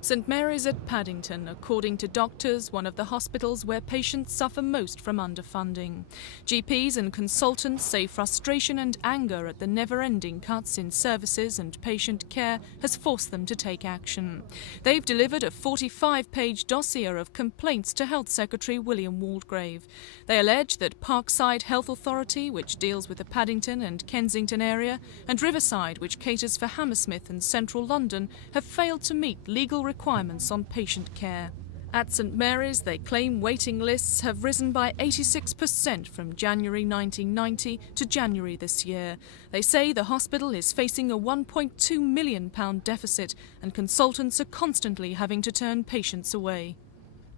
St Mary's at Paddington, according to doctors, one of the hospitals where patients suffer most from underfunding. GPs and consultants say frustration and anger at the never-ending cuts in services and patient care has forced them to take action. They've delivered a 45-page dossier of complaints to Health Secretary William Waldegrave. They allege that Parkside Health Authority, which deals with the Paddington and Kensington area, and Riverside, which caters for Hammersmith and central London, have failed to meet legal requirements on patient care. At St Mary's, they claim waiting lists have risen by 86% from January 1990 to January this year. They say the hospital is facing a £1.2 million deficit and consultants are constantly having to turn patients away.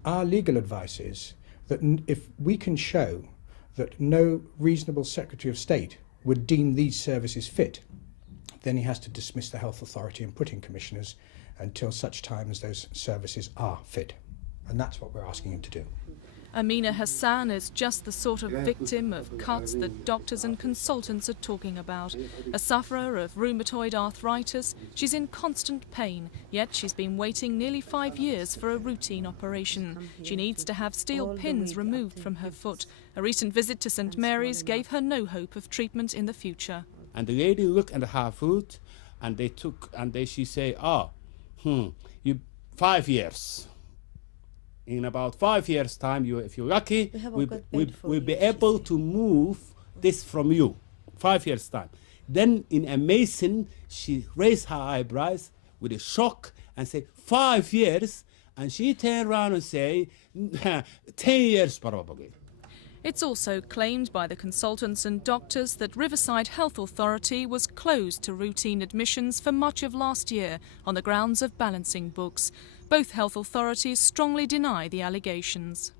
Our legal advice is that if we can show that no reasonable Secretary of State would deem these services fit, then he has to dismiss the health authority and put in commissioners until such time as those services are fit. And that's what we're asking him to do. Amina Hassan is just the sort of victim of cuts that doctors and consultants are talking about. A sufferer of rheumatoid arthritis, she's in constant pain, yet she's been waiting nearly 5 years for a routine operation. She needs to have steel pins removed from her foot. A recent visit to St Mary's gave her no hope of treatment in the future. And the lady looked at her foot and she say, you 5 years. In about 5 years' time, if you're lucky, we'll be able to move this from you. 5 years' time. Then, in amazing, she raised her eyebrows with a shock and said, 5 years? And she turned around and say, 10 years probably. It's also claimed by the consultants and doctors that Riverside Health Authority was closed to routine admissions for much of last year on the grounds of balancing books. Both health authorities strongly deny the allegations.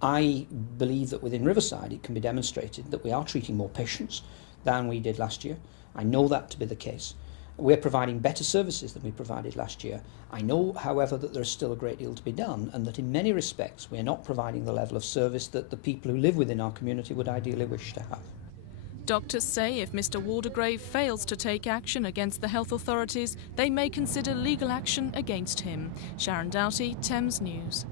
I believe that within Riverside it can be demonstrated that we are treating more patients than we did last year. I know that to be the case. We're providing better services than we provided last year. I know, however, that there's still a great deal to be done and that in many respects we're not providing the level of service that the people who live within our community would ideally wish to have. Doctors say if Mr Waldegrave fails to take action against the health authorities, they may consider legal action against him. Sharon Doughty, Thames News.